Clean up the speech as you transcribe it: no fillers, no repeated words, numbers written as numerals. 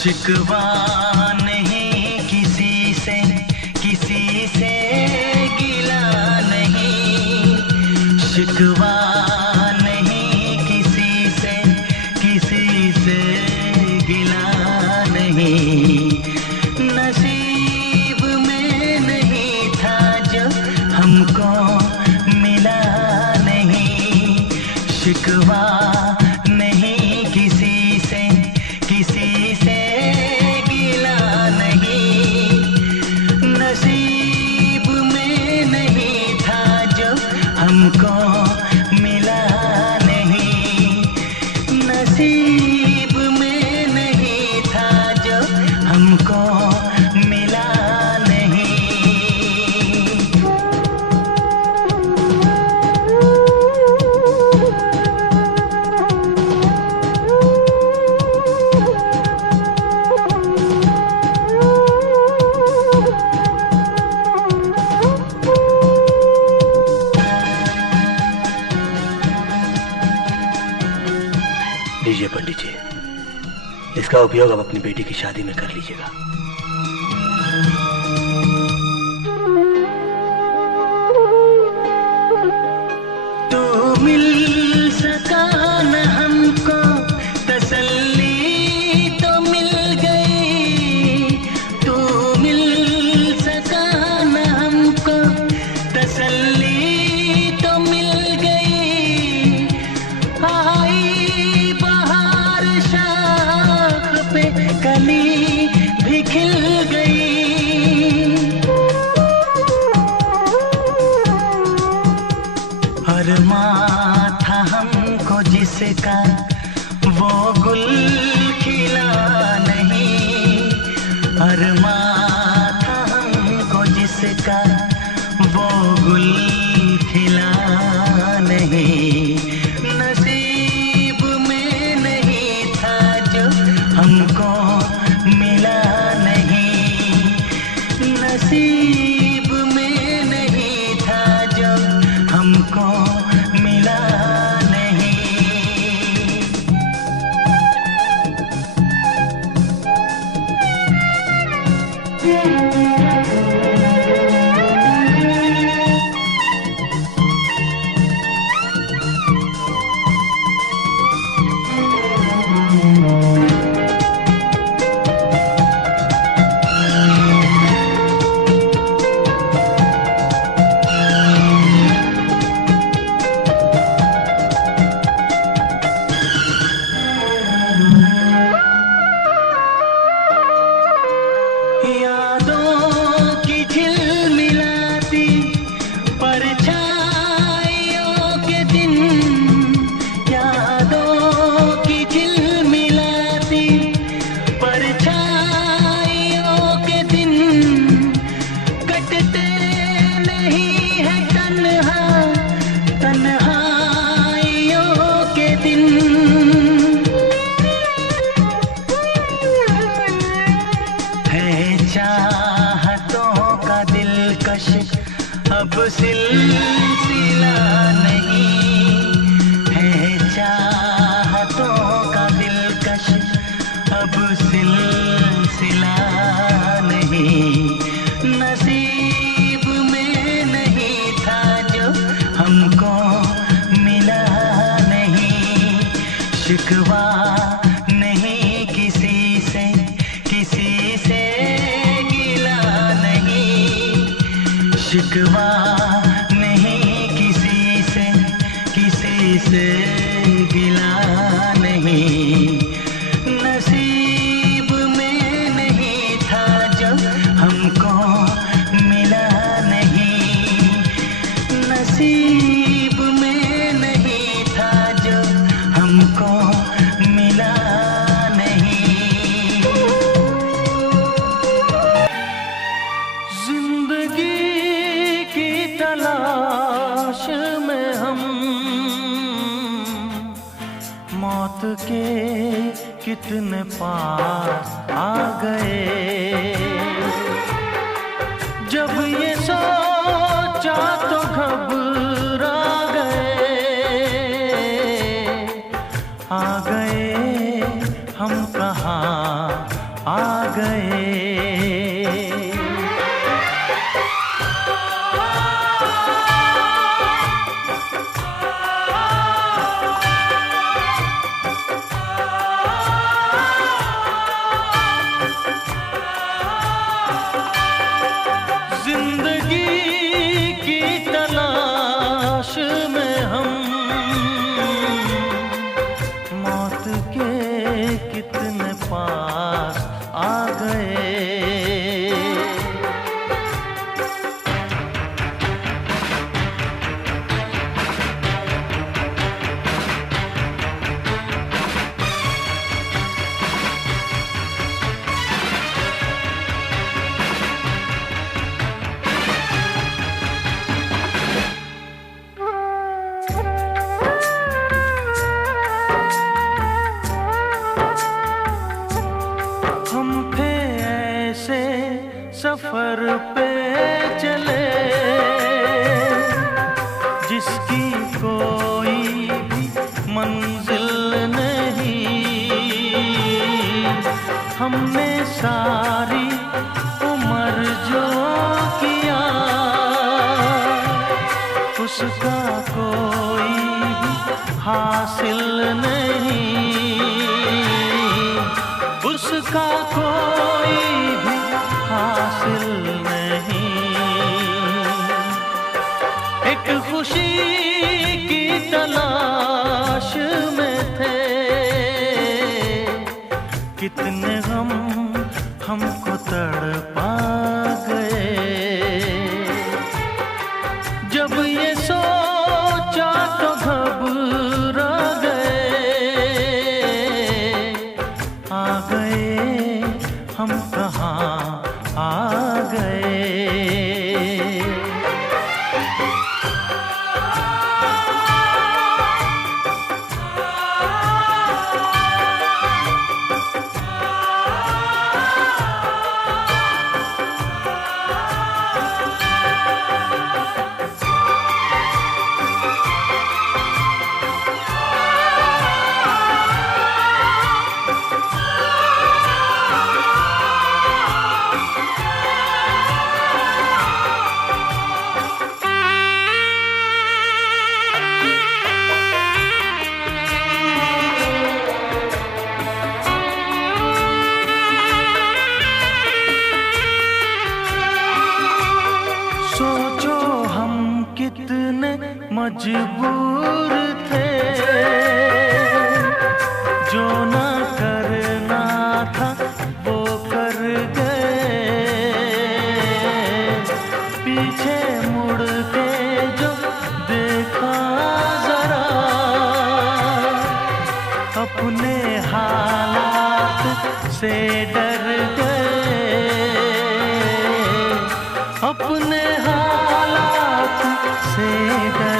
शिकवा नहीं किसी से गिला नहीं, शिकवा नहीं किसी से गिला नहीं। नसीब में नहीं था जो हमको मिला नहीं, शिकवा नहीं किसी से गिला नहीं। नसीब में नहीं था जो हमको मिला नहीं, नसीब में नहीं था जो हमको मिला नहीं। लीजिए पंडित जी, इसका उपयोग आप अपनी बेटी की शादी में कर लीजिएगा। तो मिल सका न हमको तसल्ली तो मिल गई, तो मिल सका न हमको तसल्ली तो मिल गई। आई बहार शाख पे कली भी खिल गई। अरमां था हमको जिसका वो गुल खिला नहीं, अरमां था हमको जिसका वो गुल खिला नहीं। नसीब में नहीं था जो हमको मिला नहीं, नसीब में नहीं था जो हमको मिला नहीं। यादों की झिलमिलाती परछाइयों के दिन, यादों की झिलमिलाती परछाइयों के दिन कटते नहीं है तन्हाइयों के दिन। चाहतों का दिलकश अब सिलसिला नहीं है, चाहतों का दिलकश अब सिलसिला नहीं। नसीब में नहीं था जो हमको मिला नहीं, शिकवा नहीं किसी से गिला नहीं, शिकवा नहीं किसी से गिला नहीं। नसीब में नहीं था जो हमको मिला नहीं, नसीब में नहीं था जो हमको मिला नहीं। जिंदगी की तलाश में हम मौत के कितने पास आ गए। जब ये सोचा तो घबरा गए, आ गए हम कहाँ गए। जिंदगी की तलाश में हम मौत के कितने पास आ गए। हम थे ऐसे सफर पे चले जिसकी कोई भी मंजिल नहीं। हमने सारी उम्र जो किया उसका कोई भी हासिल नहीं। उसका कोई भी हासिल नहीं। एक खुशी की तलाश में थे, कितने गम हमको तड़पा गए। जब ये सोचा तो घबरा गए। आ गए हम कहाँ आ गए। सोचो हम कितने मजबूर थे, जो ना करना था वो कर गए। पीछे मुड़ के जो देखा जरा, अपने हालात से डर गए। अपने हालात से डर